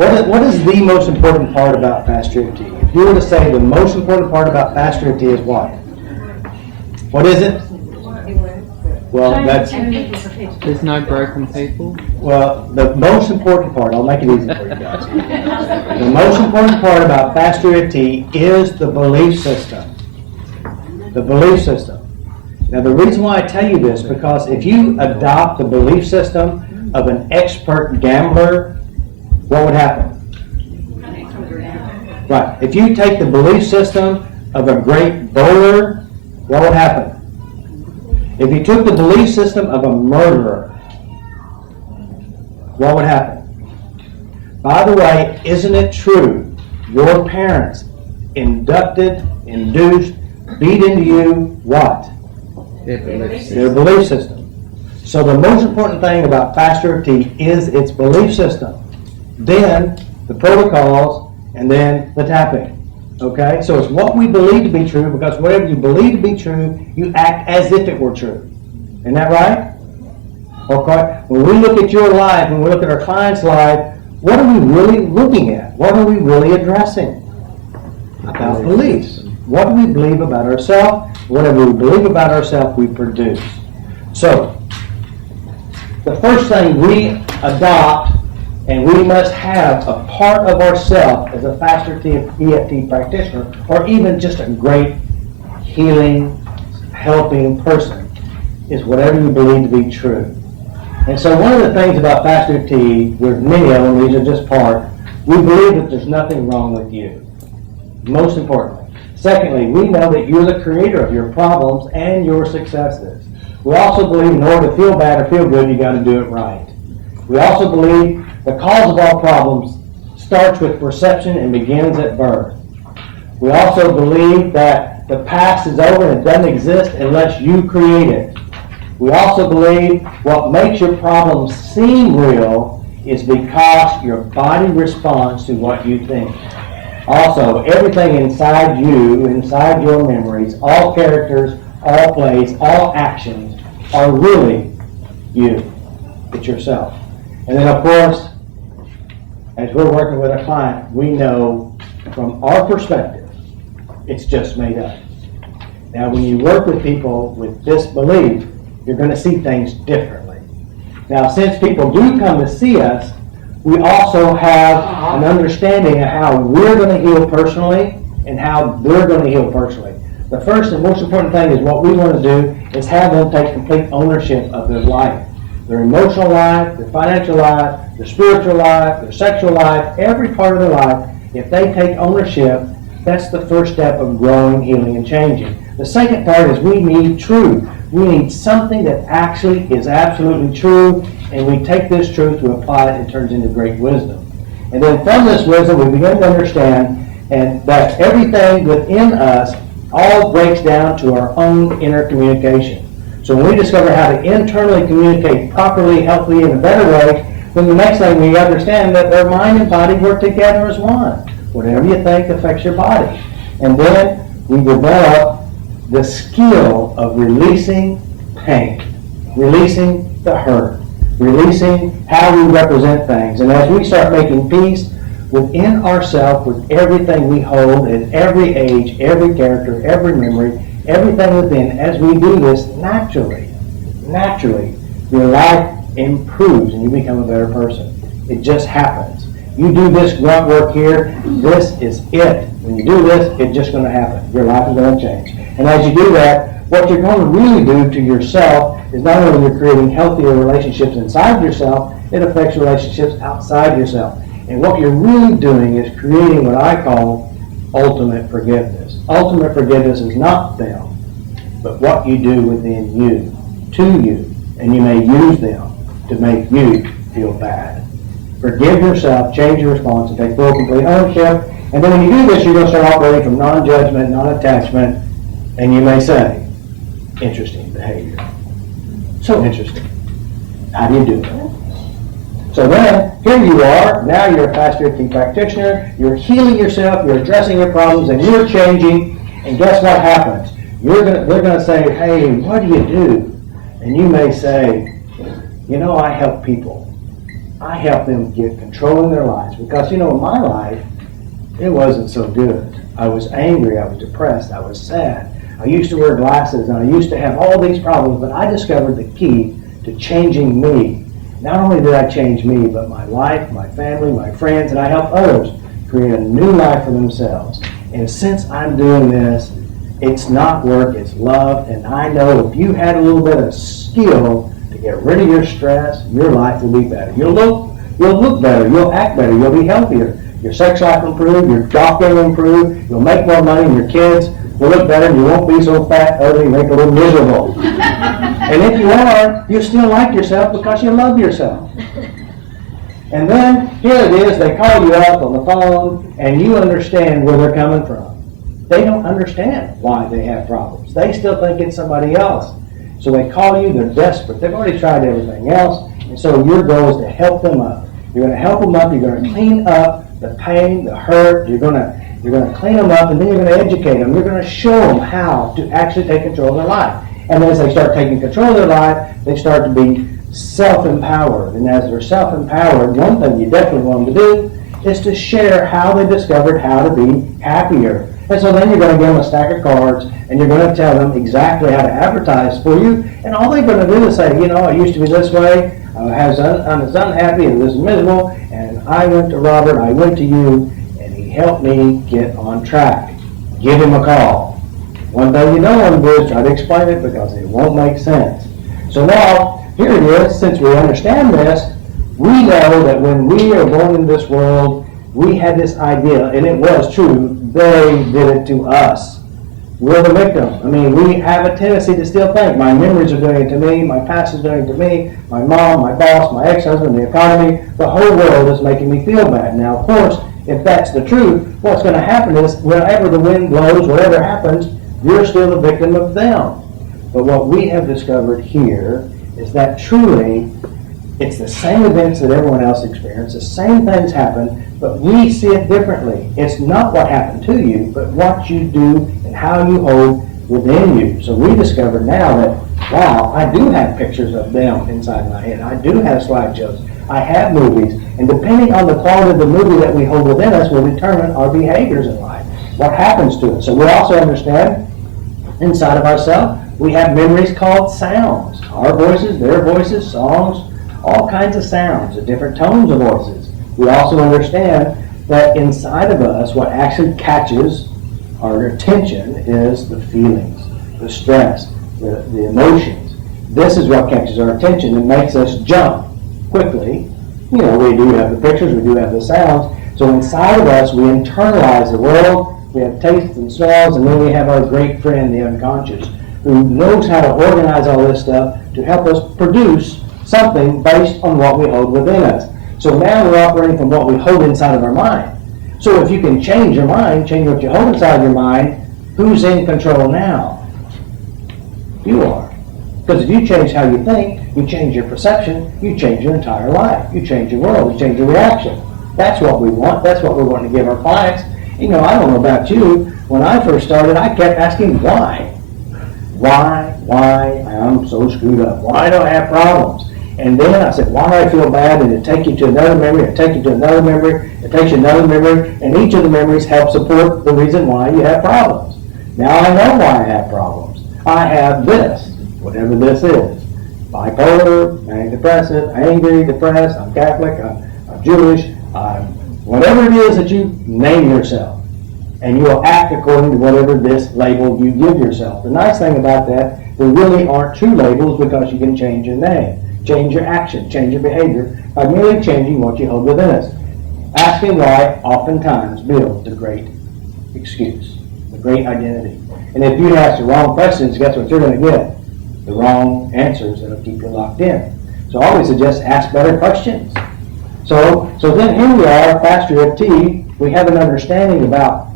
What is the most important part about FasterEFT? If you were to say the most important part about FasterEFT is what? What is it? Well, that's... There's no broken people. Well, the most important part, I'll make it easy for you guys. The most important part about FasterEFT is the belief system. The belief system. Now, the reason why I tell you this, because if you adopt the belief system of an expert gambler, what would happen? Right. If you take the belief system of a great bowler, what would happen? If you took the belief system of a murderer, what would happen? By the way, isn't it true your parents inducted, induced, beat into you what? Their belief system. So the most important thing about FasterEFT is its belief system. Then the protocols, and then the tapping. Okay? So it's what we believe to be true, because whatever you believe to be true, you act as if it were true. Isn't that right? Okay? When we look at your life, when we look at our client's life, what are we really looking at? What are we really addressing? About beliefs. What do we believe about ourselves? Whatever we believe about ourselves, we produce. So, the first thing we adopt, and we must have a part of ourselves as a FasterEFT practitioner, or even just a great healing, helping person, is whatever you believe to be true. And so one of the things about FasterEFT, with many of them, these are just part, we believe that there's nothing wrong with you. Most importantly. Secondly, we know that you're the creator of your problems and your successes. We also believe in order to feel bad or feel good, you got to do it right. We also believe the cause of all problems starts with perception and begins at birth. We also believe that the past is over and it doesn't exist unless you create it. We also believe what makes your problems seem real is because your body responds to what you think. Also, everything inside you, inside your memories, all characters, all plays, all actions are really you. It's yourself. And then, of course, as we're working with a client, we know from our perspective, it's just made up. Now, when you work with people with this belief, you're going to see things differently. Now, since people do come to see us, we also have an understanding of how we're going to heal personally and how they're going to heal personally. The first and most important thing is what we want to do is have them take complete ownership of their life. Their emotional life, their financial life, their spiritual life, their sexual life, every part of their life. If they take ownership, that's the first step of growing, healing, and changing. The second part is we need truth. We need something that actually is absolutely true, and we take this truth to apply it and it turns into great wisdom. And then from this wisdom, we begin to understand and that everything within us all breaks down to our own inner communication. So when we discover how to internally communicate properly, healthily, in a better way, then the next thing we understand that our mind and body work together as one. Whatever you think affects your body. And then we develop the skill of releasing pain, releasing the hurt, releasing how we represent things. And as we start making peace within ourselves, with everything we hold at every age, every character, every memory, everything within, as we do this naturally, your life improves and you become a better person. It just happens. You do this grunt work here, this is it. When you do this, it's just going to happen. Your life is going to change. And as you do that, what you're going to really do to yourself is not only you're creating healthier relationships inside yourself, it affects relationships outside yourself. And what you're really doing is creating what I call ultimate forgiveness. Ultimate forgiveness is not them, but what you do within you, to you, and you may use them to make you feel bad. Forgive yourself, change your response, and take full, complete ownership. And then when you do this, you're going to start operating from non-judgment, non-attachment, and you may say, interesting behavior. So interesting. How do you do it? So then, here you are, now you're a FasterEFT practitioner, you're healing yourself, you're addressing your problems, and you're changing, and guess what happens? They're going to say, hey, what do you do? And you may say, you know, I help people. I help them get control in their lives. Because, in my life, it wasn't so good. I was angry, I was depressed, I was sad. I used to wear glasses, and I used to have all these problems, but I discovered the key to changing me. Not only did I change me, but my life, my family, my friends, and I help others create a new life for themselves. And since I'm doing this, it's not work, it's love, and I know if you had a little bit of skill to get rid of your stress, your life will be better. You'll look better, you'll act better, you'll be healthier. Your sex life will improve, your job will improve, you'll make more money, and your kids will look better, and you won't be so fat, ugly, and make a little miserable. And if you are, you still like yourself because you love yourself. And then, here it is, they call you up on the phone, and you understand where they're coming from. They don't understand why they have problems. They still think it's somebody else. So they call you, they're desperate. They've already tried everything else, and so your goal is to help them up. You're going to help them up, you're going to clean up the pain, the hurt, you're going to clean them up, and then you're going to educate them. You're going to show them how to actually take control of their life. And as they start taking control of their life, they start to be self-empowered. And as they're self-empowered, one thing you definitely want them to do is to share how they discovered how to be happier. And so then you're going to give them a stack of cards, and you're going to tell them exactly how to advertise for you. And all they're going to do is say, I used to be this way, I was unhappy and was miserable, and I went to Robert, I went to you, and he helped me get on track. Give him a call. One thing you don't want to do is try to explain it because it won't make sense. So now, here it is, since we understand this, we know that when we are born in this world, we had this idea, and it was true, they did it to us. We're the victim. We have a tendency to still think, my memories are doing it to me, my past is doing it to me, my mom, my boss, my ex-husband, the economy, the whole world is making me feel bad. Now, of course, if that's the truth, what's going to happen is, wherever the wind blows, whatever happens, you're still the victim of them. But what we have discovered here is that truly, it's the same events that everyone else experienced, the same things happen, but we see it differently. It's not what happened to you, but what you do and how you hold within you. So we discovered now that, wow, I do have pictures of them inside my head. I do have slideshows. I have movies. And depending on the quality of the movie that we hold within us will determine our behaviors in life, what happens to us. So we also understand inside of ourselves, we have memories called sounds. Our voices, their voices, songs, all kinds of sounds, the different tones of voices. We also understand that inside of us, what actually catches our attention is the feelings, the stress, the emotions. This is what catches our attention and makes us jump quickly. We do have the pictures, we do have the sounds. So inside of us, we internalize the world, we have tastes and smells, and then we have our great friend, the unconscious, who knows how to organize all this stuff to help us produce something based on what we hold within us. So now we're operating from what we hold inside of our mind. So if you can change your mind, change what you hold inside your mind, who's in control now? You are. Because if you change how you think, you change your perception, you change your entire life. You change your world, you change your reaction. That's what we want. That's what we want to give our clients. I don't know about you. When I first started, I kept asking why. Why? I'm so screwed up. Why do I have problems? And then I said, why do I feel bad? And it takes you to another memory, it takes you to another memory, it takes you to another memory, and each of the memories help support the reason why you have problems. Now I know why I have problems. I have this, whatever this is. Bipolar, manic depressive, angry, depressed, I'm Catholic, I'm Jewish, whatever it is that you name yourself. And you will act according to whatever this label you give yourself. The nice thing about that, there really aren't true labels because you can change your name. Change your action, change your behavior by merely changing what you hold within us. Asking why oftentimes builds the great excuse, the great identity. And if you ask the wrong questions, guess what you're going to get? The wrong answers that'll keep you locked in. So I always suggest ask better questions. So then here we are, FasterEFT, we have an understanding about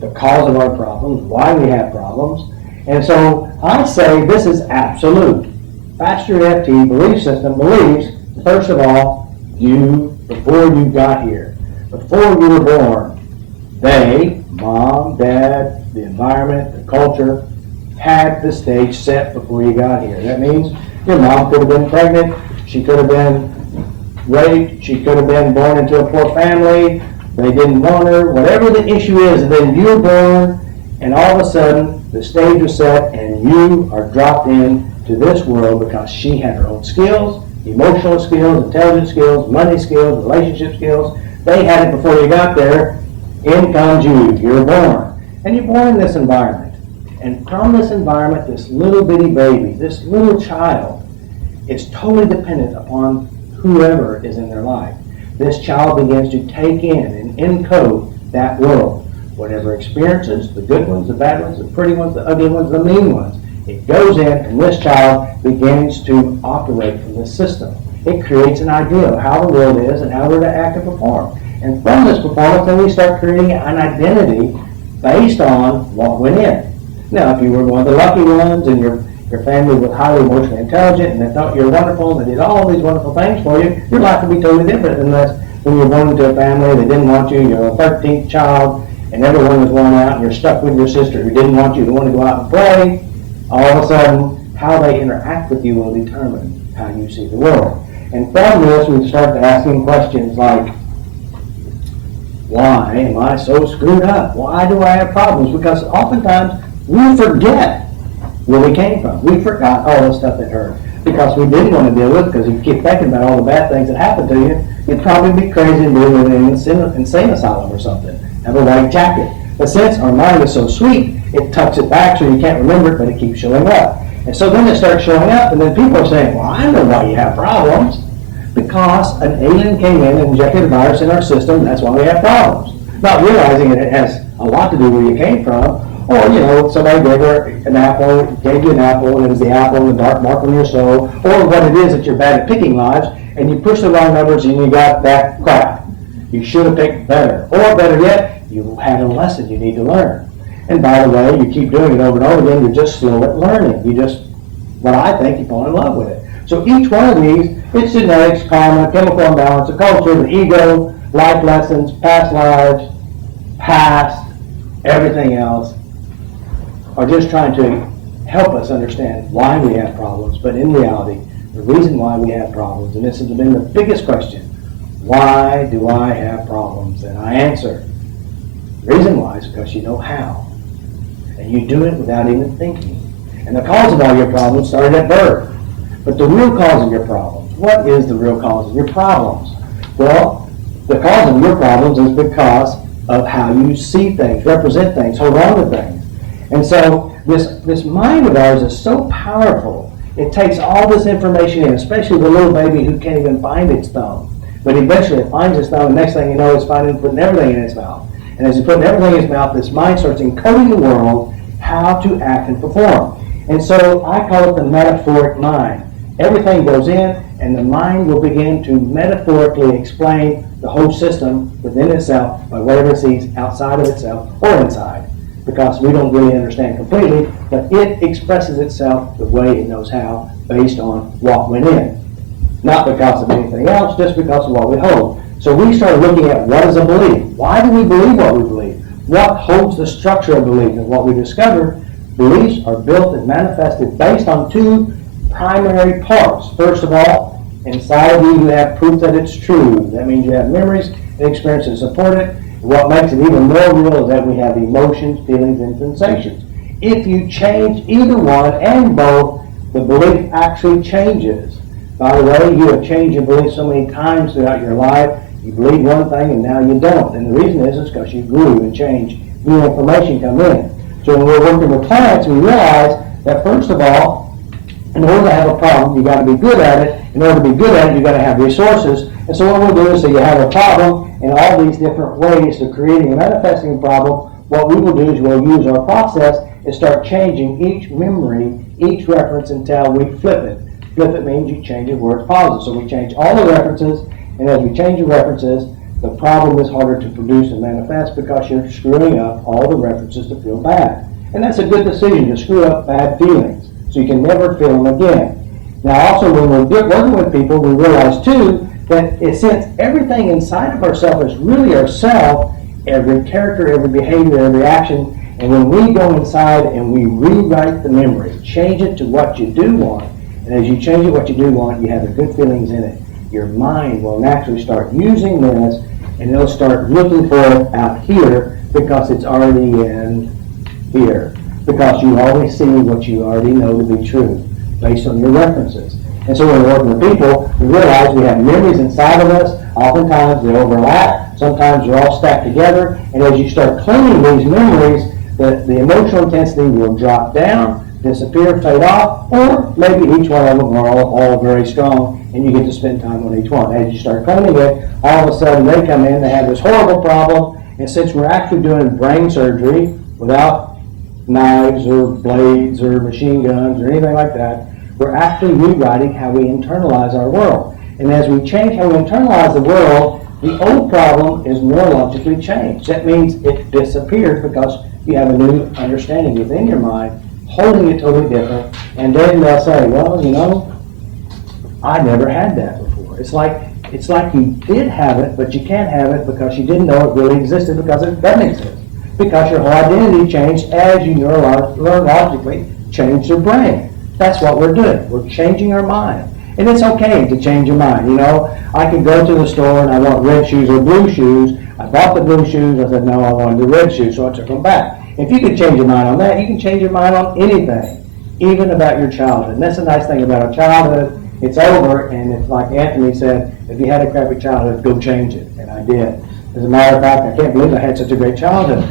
the cause of our problems, why we have problems. And so I say this is absolute. FasterEFT belief system believes, first of all, you, before you got here, before you were born, they, mom, dad, the environment, the culture, had the stage set before you got here. That means your mom could have been pregnant, she could have been raped, she could have been born into a poor family, they didn't want her, whatever the issue is, and then you're born, and all of a sudden, the stage was set, and you are dropped in to this world because she had her own skills, emotional skills, intelligence skills, money skills, relationship skills. They had it before you got there. In comes you. You're born. And you're born in this environment. And from this environment, this little bitty baby, this little child, is totally dependent upon whoever is in their life. This child begins to take in and encode that world. Whatever experiences, the good ones, the bad ones, the pretty ones, the ugly ones, the mean ones, it goes in, and this child begins to operate from this system. It creates an idea of how the world is and how we're to act and perform. And from this performance, then we start creating an identity based on what went in. Now, if you were one of the lucky ones and your family was highly emotionally intelligent and they thought you were wonderful and they did all these wonderful things for you, your life would be totally different unless when you were born into a family, they didn't want you, you're a 13th child, and everyone was worn out, and you're stuck with your sister who didn't want you to want to go out and play. All of a sudden, how they interact with you will determine how you see the world. And from this, we start asking questions like, why am I so screwed up? Why do I have problems? Because oftentimes we forget where we came from. We forgot all the stuff that hurt because we didn't want to deal with it, because if you keep thinking about all the bad things that happened to you, you'd probably be crazy and be living in an insane asylum or something. Have a white jacket. But since our mind is so sweet, it tucks it back so you can't remember it, but it keeps showing up. And so then it starts showing up, and then people are saying, well, I know why you have problems. Because an alien came in and injected a virus in our system, and that's why we have problems. Not realizing it has a lot to do where you came from, or, somebody gave her an apple, gave you an apple, and it was the apple and the dark mark on your soul, or what it is that you're bad at picking lives, and you push the wrong numbers and you got that crap. You should have picked better. Or better yet, you had a lesson you need to learn. And by the way, you keep doing it over and over again, you're just slow at learning. What I think, you fall in love with it. So each one of these, it's genetics, karma, chemical imbalance, the culture, the ego, life lessons, past lives, past, everything else, are just trying to help us understand why we have problems. But in reality, the reason why we have problems, and this has been the biggest question, why do I have problems? And I answer, the reason why is because you know how. And you do it without even thinking. And the cause of all your problems started at birth. But the real cause of your problems, what is the real cause of your problems? Well, the cause of your problems is because of how you see things, represent things, hold on to things. And so this mind of ours is so powerful. It takes all this information in, especially the little baby who can't even find its thumb. But eventually it finds its thumb, and the next thing you know, it's putting everything in its mouth. And as it's putting everything in its mouth, this mind starts encoding the world, how to act and perform. And so I call it the metaphoric mind. Everything goes in, and the mind will begin to metaphorically explain the whole system within itself by whatever it sees outside of itself or inside. Because we don't really understand completely, but it expresses itself the way it knows how, based on what went in. Not because of anything else, just because of what we hold. So we start looking at what is a belief. Why do we believe what we believe? What holds the structure of belief? And what we discover, beliefs are built and manifested based on two primary parts. First of all, inside of you have proof that it's true. That means you have memories and experiences that support it. What makes it even more real is that we have emotions, feelings, and sensations. If you change either one and both, the belief actually changes. By the way, you have changed your belief so many times throughout your life. You believe one thing and now you don't. And the reason is because you grew and changed. New information come in. So when we're working with clients, we realize that first of all, in order to have a problem, you got to be good at it. In order to be good at it, you got to have resources. And so what we'll do is say you have a problem in all these different ways of creating and manifesting a problem. What we will do is we'll use our process and start changing each memory, each reference until we flip it. Flip it means you change it where it's positive. So we change all the references, and as we change the references, the problem is harder to produce and manifest because you're screwing up all the references to feel bad. And that's a good decision, to screw up bad feelings so you can never feel them again. Now also when we're working with people, we realize too that since everything inside of ourselves is really ourself, every character, every behavior, every action, and when we go inside and we rewrite the memory, change it to what you do want, and as you change it what you do want, you have the good feelings in it. your mind will naturally start using this, and it'll start looking for it out here because it's already in here. Because you always see what you already know to be true based on your references. And so when we're working with people, we realize we have memories inside of us. Oftentimes they overlap. Sometimes they're all stacked together. And as you start cleaning these memories, the emotional intensity will drop down, disappear, fade off, or maybe each one of them are all very strong, and you get to spend time on each one. As you start cleaning it, all of a sudden they come in, they have this horrible problem, and since we're actually doing brain surgery without knives or blades or machine guns or anything like that, we're actually rewriting how we internalize our world. And as we change how we internalize the world, the old problem is neurologically changed. That means it disappears because you have a new understanding within your mind, holding it totally different, and then they'll say, well, you know, I never had that before. It's like you did have it, but you can't have it because you didn't know it really existed because it doesn't exist. Because your whole identity changed as you neurologically change your brain. That's what we're doing. We're changing our mind. And it's okay to change your mind. You know, I could go to the store and I want red shoes or blue shoes. I bought the blue shoes. I said, no, I wanted the red shoes, so I took them back. If you can change your mind on that, you can change your mind on anything, even about your childhood. And that's the nice thing about our childhood. It's over, and it's like Anthony said, if you had a crappy childhood, go change it. And I did. As a matter of fact, I can't believe I had such a great childhood.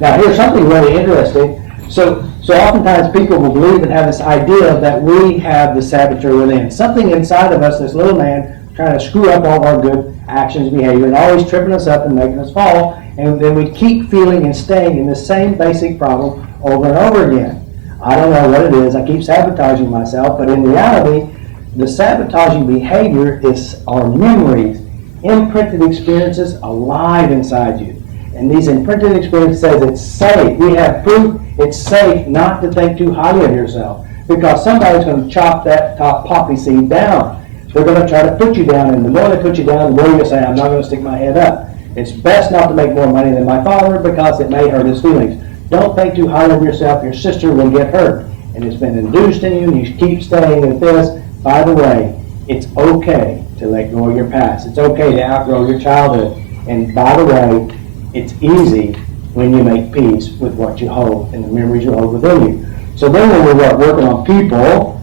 Now, here's something really interesting. So oftentimes people will believe and have this idea that we have the saboteur within. Something inside of us, this little man, trying to screw up all our good actions, behavior, and always tripping us up and making us fall. And then we keep feeling and staying in the same basic problem over and over again. I don't know what it is. I keep sabotaging myself, but in reality, the sabotaging behavior is our memories, imprinted experiences alive inside you. And these imprinted experiences says it's safe. We have proof it's safe not to think too highly of yourself, because somebody's going to chop that top poppy seed down. They're going to try to put you down, and the more they put you down, the more you're going to say, I'm not going to stick my head up. It's best not to make more money than my father because it may hurt his feelings. Don't think too highly of yourself. Your sister will get hurt. And it's been induced in you, and you keep staying with this. By the way, it's okay to let go of your past. It's okay to outgrow your childhood. And by the way, it's easy when you make peace with what you hold and the memories you hold within you. So then when we start working on people,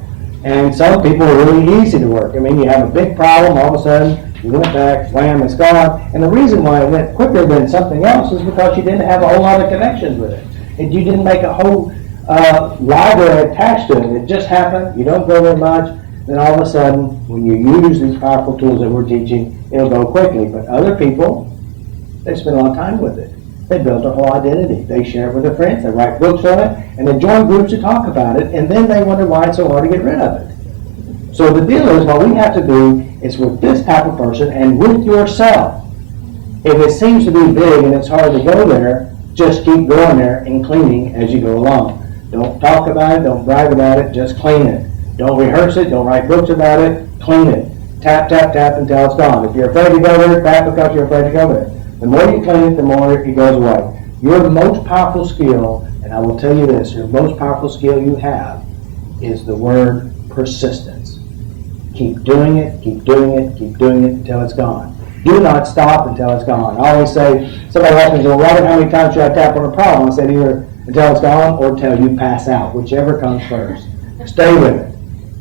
and some people are really easy to work. I mean, you have a big problem, all of a sudden, you went back, wham, it's gone. And the reason why it went quicker than something else is because you didn't have a whole lot of connections with it. And you didn't make a whole library attached to it. It just happened. You don't go very much. Then all of a sudden, when you use these powerful tools that we're teaching, it'll go quickly. But other people, they spend a lot of time with it. They build a whole identity. They share it with their friends. They write books on it. And they join groups to talk about it. And then they wonder why it's so hard to get rid of it. So the deal is, what we have to do is with this type of person and with yourself. If it seems to be big and it's hard to go there, just keep going there and cleaning as you go along. Don't talk about it. Don't brag about it. Just clean it. Don't rehearse it. Don't write books about it. Clean it. Tap, tap, tap until it's gone. If you're afraid to go there, tap because you're afraid to go there. The more you clean it, the more it goes away. Your most powerful skill, and I will tell you this, your most powerful skill you have is the word persistence. Keep doing it, keep doing it, keep doing it until it's gone. Do not stop until it's gone. I always say, somebody asks me, well, Robert, how many times should I tap on a problem? I said either until it's gone or until you pass out, whichever comes first. Stay with it.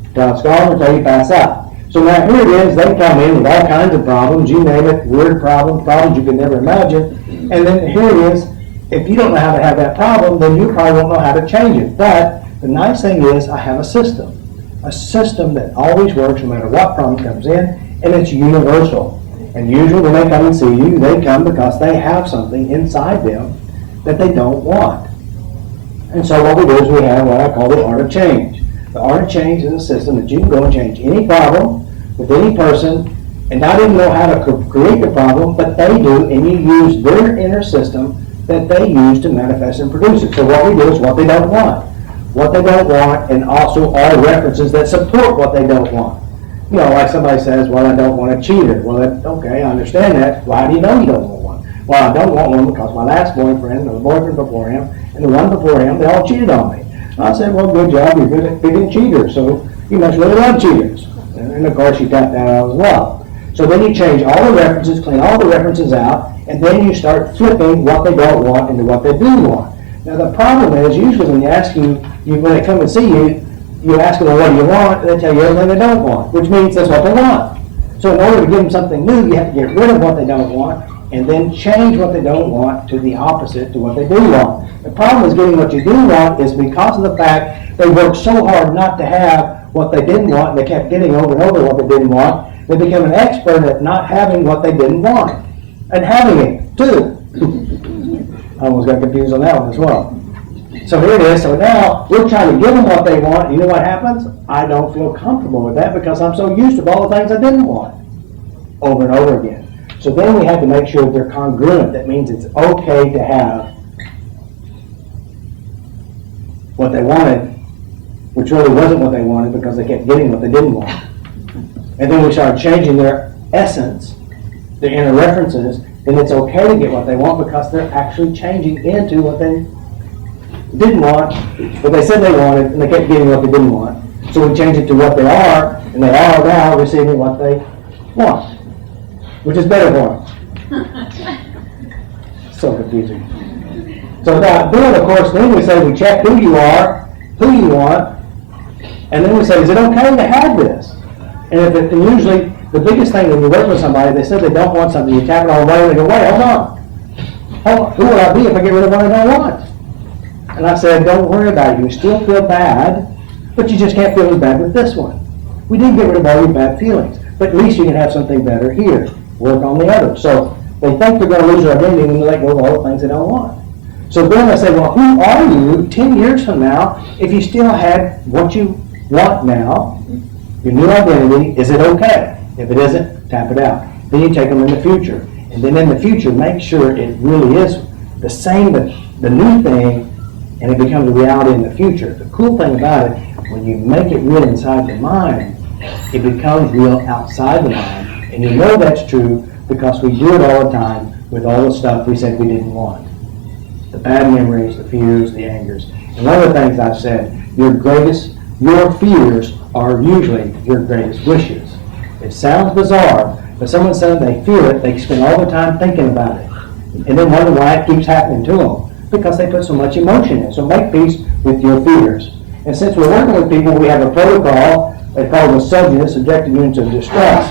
Until it's gone or until you pass out. So now here it is, they come in with all kinds of problems, you name it, weird problems, problems you could never imagine. And then here it is, if you don't know how to have that problem, then you probably won't know how to change it. But the nice thing is I have a system that always works no matter what problem comes in, and it's universal. And usually when they come and see you, they come because they have something inside them that they don't want. And so what we do is we have what I call the art of change. The art of change is a system that you can go and change any problem with any person and not even know how to create the problem, but they do, and you use their inner system that they use to manifest and produce it. So what we do is what they don't want. What they don't want, and also all references that support what they don't want. You know, like somebody says, well, I don't want a cheater. Well, okay, I understand that. Why do you know you don't want one? Well, I don't want one because my last boyfriend, or the boyfriend before him, and the one before him, they all cheated on me. I said, well, good job, you're good at picking cheaters, so you must really love cheaters. And of course, you tap that out as well. So then you change all the references, clean all the references out, and then you start flipping what they don't want into what they do want. Now the problem is, usually when you ask when they come and see you, you ask them, well, what do you want? And they tell you everything they don't want, which means that's what they want. So in order to give them something new, you have to get rid of what they don't want, and then change what they don't want to the opposite to what they do want. The problem is getting what you do want is because of the fact they worked so hard not to have what they didn't want, and they kept getting over and over what they didn't want, they became an expert at not having what they didn't want, and having it too. I almost got confused on that one as well. So here it is. So now we're trying to give them what they want. You know what happens? I don't feel comfortable with that because I'm so used to all the things I didn't want over and over again. So then we have to make sure that they're congruent. That means it's okay to have what they wanted, which really wasn't what they wanted because they kept getting what they didn't want. And then we start changing their essence, their inner references, then it's okay to get what they want because they're actually changing into what they didn't want, what they said they wanted, and they kept getting what they didn't want. So we change it to what they are, and they are now receiving what they want, which is better for them. So confusing. So now, then, of course, then we say we check who you are, who you want, and then we say, is it okay to have this? And usually, the biggest thing when you work with somebody, they said they don't want something, you tap it all away, and they go, wait, hold on. Who will I be if I get rid of what I don't want? And I said, don't worry about it. You still feel bad, but you just can't feel as bad with this one. We didn't get rid of all your bad feelings, but at least you can have something better here. Work on the other. So they think they're going to lose their identity when they let go of all the things they don't want. So then I say, well, who are you 10 years from now if you still had what you want now, your new identity? Is it okay? If it isn't, tap it out. Then you take them in the future. And then in the future, make sure it really is the same, the new thing, and it becomes a reality in the future. The cool thing about it, when you make it real inside the mind, it becomes real outside the mind. And you know that's true because we do it all the time with all the stuff we said we didn't want. The bad memories, the fears, the angers. And one of the things I've said, your fears are usually your greatest wishes. It sounds bizarre, but someone said they fear it, they spend all the time thinking about it. And then wonder why it keeps happening to them. Because they put so much emotion in. So make peace with your fears. And since we're working with people, we have a protocol they call the subjecting you into distress.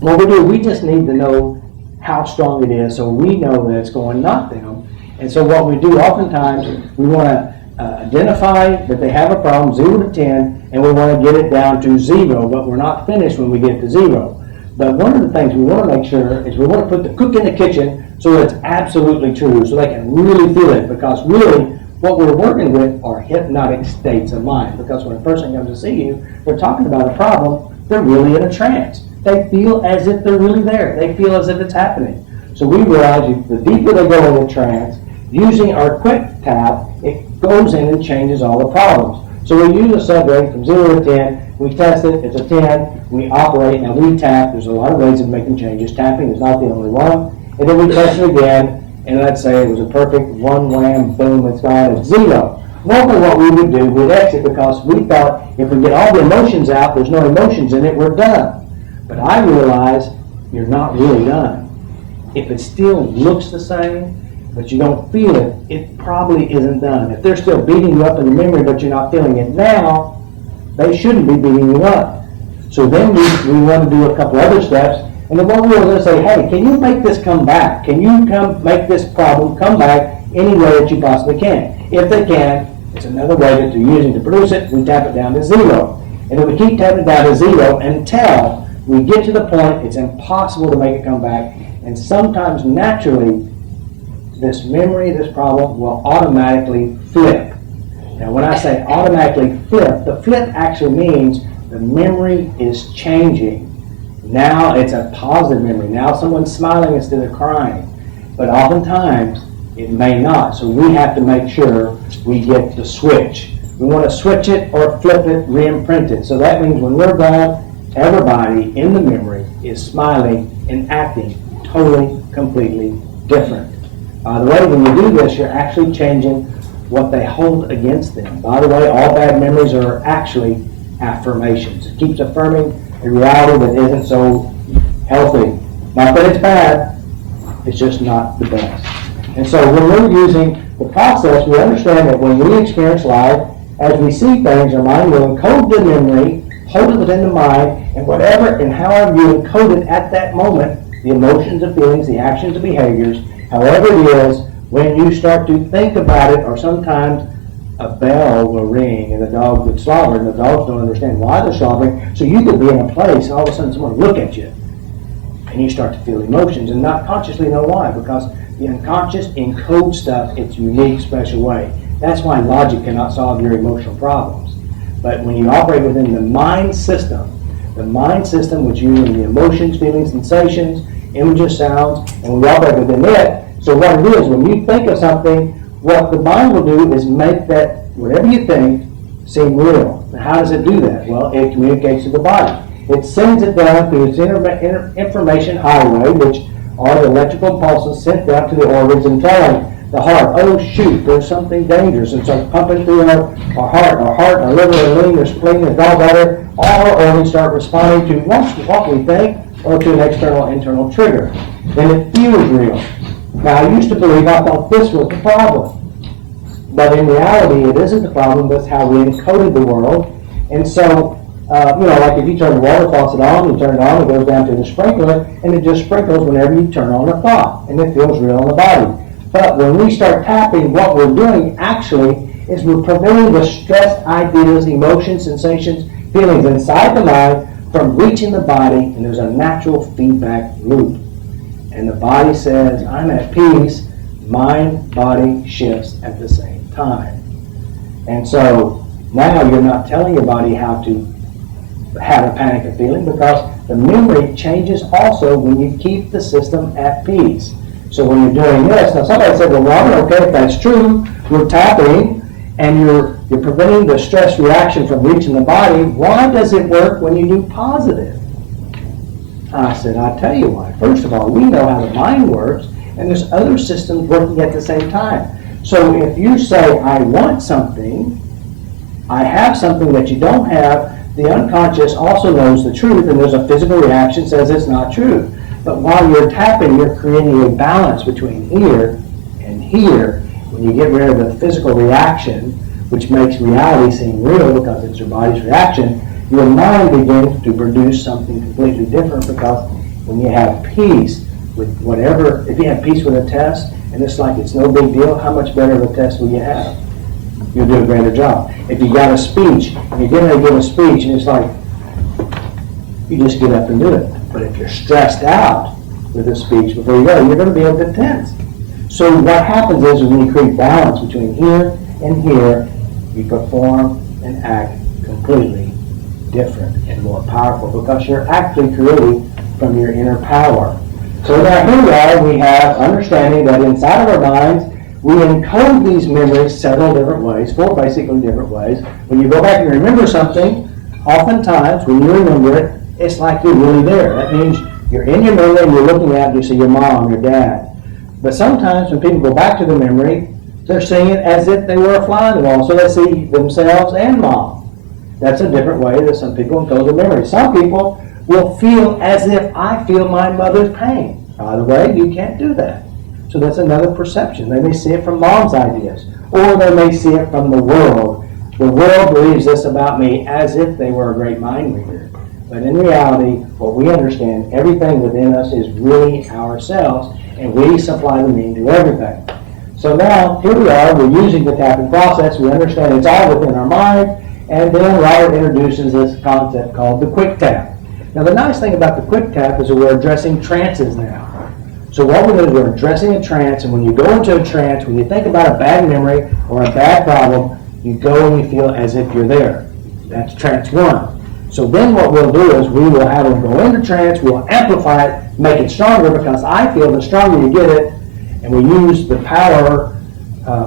What we do, we just need to know how strong it is so we know that it's going to knock them. And so what we do oftentimes, we want to identify that they have a problem, 0 to 10, and we want to get it down to 0, but we're not finished when we get to 0. But one of the things we want to make sure is we want to put the cook in the kitchen so that it's absolutely true, so they can really feel it, because really what we're working with are hypnotic states of mind. Because when a person comes to see you, they're talking about a problem, they're really in a trance. They feel as if they're really there. They feel as if it's happening. So we realize the deeper they go in the trance, using our quick tap, it goes in and changes all the problems. So we use a sub rate from 0 to 10, we test it, it's a 10, we operate, and we tap. There's a lot of ways of making changes. Tapping is not the only one. And then we test it again, and let's say it was a perfect 1 wham, boom, it's gone, it's 0. Normally what we would do, we'd exit because we thought if we get all the emotions out, there's no emotions in it, we're done. But I realize you're not really done. If it still looks the same, but you don't feel it, it probably isn't done. If they're still beating you up in the memory, but you're not feeling it now, they shouldn't be beating you up. So then we want to do a couple other steps, and then what we're going to say, hey, can you make this come back? Can you make this problem come back any way that you possibly can? If they can, it's another way that they're using to produce it, we tap it down to 0. And then we keep tapping it down to 0 until we get to the point it's impossible to make it come back. And sometimes naturally, this memory, this problem will automatically flip. Now when I say automatically flip, the flip actually means the memory is changing. Now it's a positive memory. Now someone's smiling instead of crying. But oftentimes it may not. So we have to make sure we get the switch. We want to switch it or flip it, re-imprint it. So that means when we're gone, everybody in the memory is smiling and acting totally, completely different. By the way, when you do this, you're actually changing what they hold against them. By the way, all bad memories are actually affirmations. It keeps affirming a reality that isn't so healthy. Not that it's bad, it's just not the best. And so when we're using the process, we understand that when we experience life, as we see things, our mind will encode the memory, hold it within the mind, and whatever and however you encode it at that moment, the emotions, the feelings, the actions, the behaviors, however it is, when you start to think about it, or sometimes a bell will ring and the dog would slobber, and the dogs don't understand why they're slobbering, so you could be in a place and all of a sudden someone will look at you and you start to feel emotions and not consciously know why, because the unconscious encodes stuff its unique, special way. That's why logic cannot solve your emotional problems. But when you operate within the mind system which you and the emotions, feelings, sensations, images, sounds, and we operate within it. So what it is, when you think of something, what the mind will do is make that, whatever you think, seem real. Now, how does it do that? Well, it communicates to the body. It sends it down through its information highway, which are the electrical pulses sent down to the organs and telling the heart, oh shoot, there's something dangerous. And so pumping through our heart, our liver, our spleen, our spleen, our gallbladder, all our organs start responding to what we think or to an external, internal trigger. Then it feels real. Now, I used to believe, I thought this was the problem. But in reality, it isn't the problem, that's how we encoded the world. And so, like if you turn the water faucet on, you turn it on, it goes down to the sprinkler, and it just sprinkles whenever you turn on the faucet, and it feels real in the body. But when we start tapping, what we're doing actually is we're preventing the stressed ideas, emotions, sensations, feelings inside the mind from reaching the body, and there's a natural feedback loop. And the body says, I'm at peace, mind, body shifts at the same time. And so now you're not telling your body how to have a panic of feeling, because the memory changes also when you keep the system at peace. So when you're doing this, now somebody said, well, Robert, okay, if that's true, you're tapping and you're preventing the stress reaction from reaching the body, why does it work when you do positive? I said, I'll tell you why. First of all, we know how the mind works, and there's other systems working at the same time. So if you say, I want something, I have something that you don't have, the unconscious also knows the truth, and there's a physical reaction says it's not true. But while you're tapping, you're creating a balance between here and here. When you get rid of the physical reaction, which makes reality seem real because it's your body's reaction, your mind begins to produce something completely different, because when you have peace with whatever, if you have peace with a test, and it's like it's no big deal, how much better of a test will you have? You'll do a greater job. If you got a speech, and you're getting ready to give a speech, and it's like, you just get up and do it. But if you're stressed out with a speech before you go, you're going to be a bit tense. So what happens is when you create balance between here and here, you perform and act completely different and more powerful, because you're actually creating from your inner power. So now here we are, we have understanding that inside of our minds, we encode these memories several different ways, 4 basically different ways. When you go back and remember something, oftentimes when you remember it, it's like you're really there. That means you're in your memory and you're looking at it, you see your mom, your dad. But sometimes when people go back to the memory, they're seeing it as if they were a fly in the wall, so they see themselves and mom. That's a different way that some people encode their memory. Some people will feel as if I feel my mother's pain. By the way, you can't do that. So that's another perception. They may see it from mom's ideas, or they may see it from the world. The world believes this about me as if they were a great mind reader. But in reality, what we understand, everything within us is really ourselves, and we supply the meaning to everything. So now, here we are, we're using the tapping process, we understand it's all within our mind, and then Robert introduces this concept called the quick tap. Now the nice thing about the quick tap is that we're addressing trances now. So what we're doing is we're addressing a trance, and when you go into a trance, when you think about a bad memory or a bad problem, you go and you feel as if you're there. That's trance 1. So then what we'll do is we will have them go into trance, we'll amplify it, make it stronger, because I feel the stronger you get it, and we use the power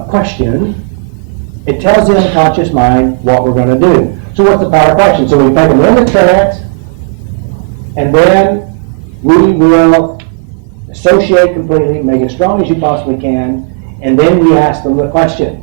question, it tells the unconscious mind what we're going to do. So what's the power question? So we take them into trance, and then we will associate completely, make it as strong as you possibly can, and then we ask them the question.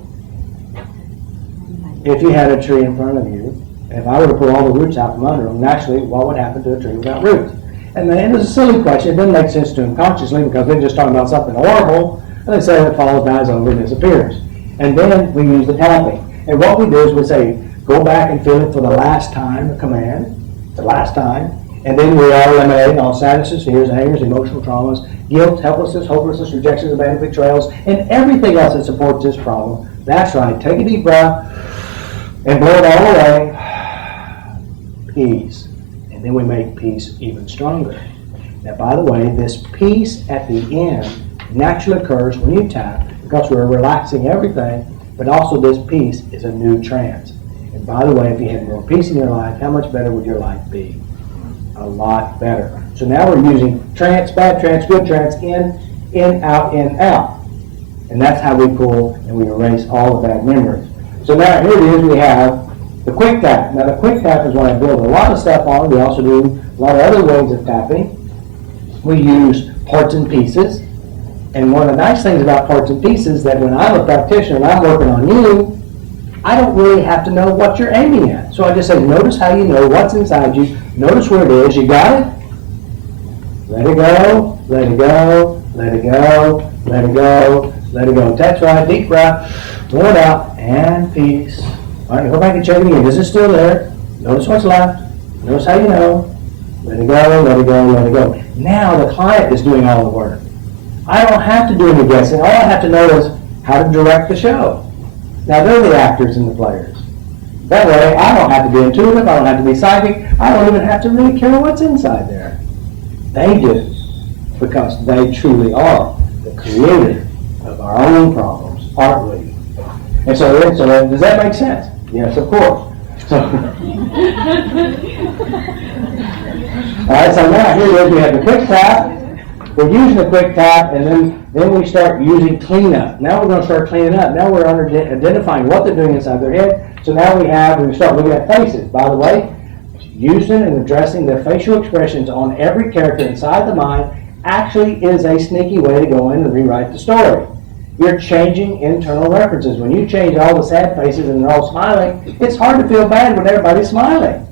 If you had a tree in front of you, And if I were to pull all the roots out from under them, naturally, what would happen to a tree without roots? And then it's a silly question. It doesn't make sense to them consciously because they're just talking about something horrible, and they say it falls, dies over, and disappears. And then we use the tapping. And what we do is we say, go back and feel it for the last time, the command, the last time. And then we are eliminating all sadnesses, fears, angers, emotional traumas, guilt, helplessness, hopelessness, rejection, abandonment, betrayals, and everything else that supports this problem. That's right. Take a deep breath and blow it all away. Peace. And then we make peace even stronger. Now, by the way, this peace at the end naturally occurs when you tap because we're relaxing everything, but also this peace is a new trance. And by the way, if you had more peace in your life, how much better would your life be? A lot better. So now we're using trance, bad trance, good trance, in, out, in, out. And that's how we pull and we erase all the bad memories. So now here it is, we have the quick tap. Now the quick tap is what I build a lot of stuff on. We also do a lot of other ways of tapping. We use parts and pieces. And one of the nice things about parts and pieces is that when I'm a practitioner and I'm working on you, I don't really have to know what you're aiming at. So I just say, notice how you know what's inside you. Notice where it is. You got it? Let it go, let it go, let it go, let it go, let it go. That's right. Deep breath. Blow it out. And peace. All right, go back and check it again. Is it still there? Notice what's left. Notice how you know. Let it go, let it go, let it go. Now the client is doing all the work. I don't have to do any guessing. All I have to know is how to direct the show. Now they're the actors and the players. That way I don't have to be intuitive, I don't have to be psychic, I don't even have to really care what's inside there. They do, because they truly are the creator of our own problems, aren't we? And so does that make sense? Yes, of course. So, all right, so now here it is, we have the quick tap. We're using the quick tap, and then we start using cleanup. Now we're going to start cleaning up. Now we're identifying what they're doing inside their head. So now we start looking at faces. By the way, using and addressing the facial expressions on every character inside the mind actually is a sneaky way to go in and rewrite the story. You're changing internal references. When you change all the sad faces and they're all smiling, it's hard to feel bad when everybody's smiling.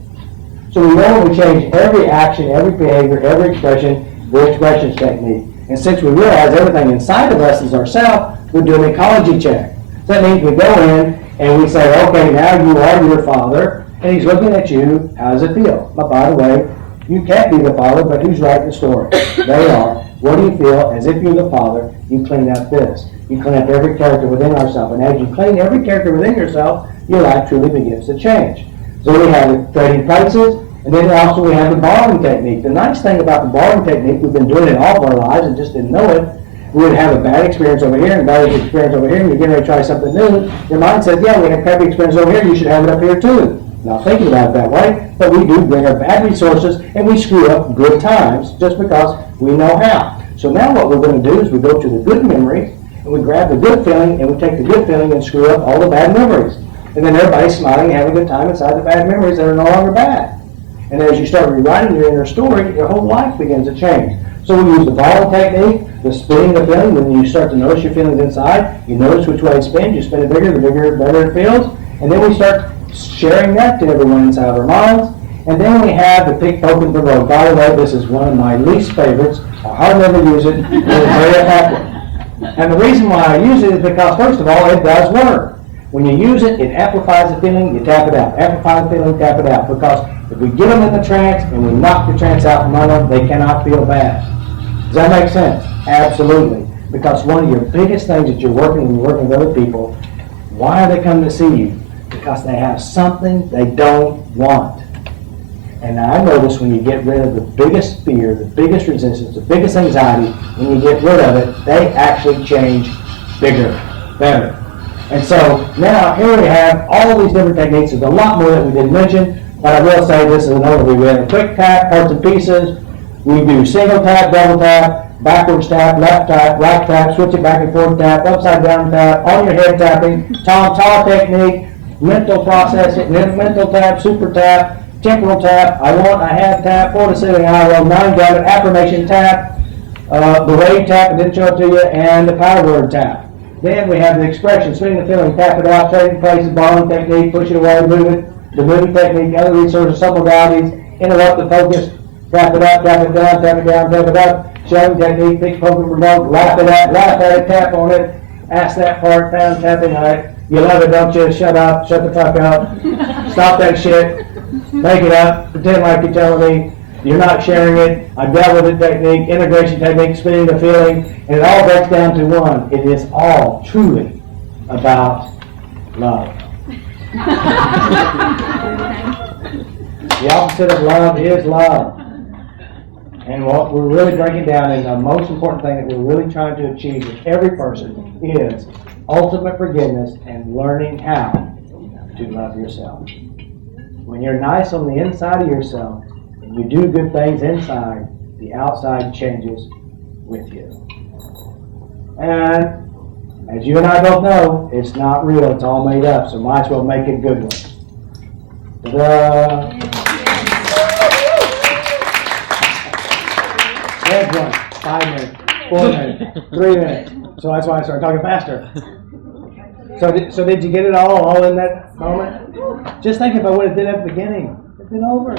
So we know when we change every action, every behavior, every expression, the expressions technique. And since we realize everything inside of us is ourselves, we do an ecology check. So that means we go in and we say, okay, now you are your father, and he's looking at you. How does it feel? But by the way, you can't be the father, but who's writing the story? They are. What do you feel as if you're the father? You clean up this. You clean up every character within ourselves. And as you clean every character within yourself, your life truly begins to change. So we have the trading places. And then also we have the borrowing technique. The nice thing about the borrowing technique, we've been doing it all of our lives and just didn't know it. We would have a bad experience over here and a bad experience over here, and you're getting ready to try something new. Your mind says, yeah, we had a crappy experience over here, you should have it up here too. Not thinking about it that way, but we do bring our bad resources and we screw up good times just because we know how. So now what we're going to do is we go to the good memories and we grab the good feeling and we take the good feeling and screw up all the bad memories. And then everybody's smiling and having a good time inside the bad memories that are no longer bad. And as you start rewriting your inner story, your whole life begins to change. So we use the ball technique, the spinning the feeling. When you start to notice your feelings inside, you notice which way it spins. You spin it bigger, the better it feels. And then we start sharing that to everyone inside our minds. And then we have the pick, poke, and provoke. By the way, this is one of my least favorites. I hardly ever use it. It's very effective. And the reason why I use it is because, first of all, it does work. When you use it, it amplifies the feeling, you tap it out. Amplify the feeling, tap it out. Because if we get them in the trance and we knock the trance out from under them, they cannot feel bad. Does that make sense? Absolutely. Because one of your biggest things that you're working with other people, why are they coming to see you? Because they have something they don't want. And I notice when you get rid of the biggest fear, the biggest resistance, the biggest anxiety, when you get rid of it, they actually change bigger, better. And so now here we have all these different techniques. There's a lot more that we didn't mention, but I will say this is an overview. We have a quick tap, parts and pieces. We do single tap, double tap, backwards tap, left tap, right tap, switch it back and forth tap, upside down tap, on your head tapping, tom-tom technique, mental processing, mental tap, super tap, temporal tap, I want, I have tap, 4 to 7 hour, 9 gallon, affirmation tap, the wave tap, and then show it to you, and the power word tap. Then we have the expression, spinning the feeling, tap it out, trading places, borrowing technique, push it away, move it, The moving technique, other resources, some modalities, interrupt the focus, tap it up, tap it down, tap it down, tap it up, showing technique, pick focus remote, laugh at it, tap on it, ask that part, pound tapping on it. You love it, don't you? Shut up, shut the fuck up, stop that shit, make it up, pretend like you're telling me, you're not sharing it, I dealt with it technique, integration technique, spinning the feeling, and it all breaks down to one. It is all truly about love. The opposite of love is love. And what we're really breaking down, and the most important thing that we're really trying to achieve with every person is ultimate forgiveness and learning how to love yourself. When you're nice on the inside of yourself, and you do good things inside, the outside changes with you. And as you and I both know, it's not real, it's all made up, so might as well make it good one. Ta-da! Next one, 5 minutes, 4 minutes, 3 minutes. So that's why I started talking faster. So did you get it all in that moment? Just think if I would have did it at the beginning, it'd been over.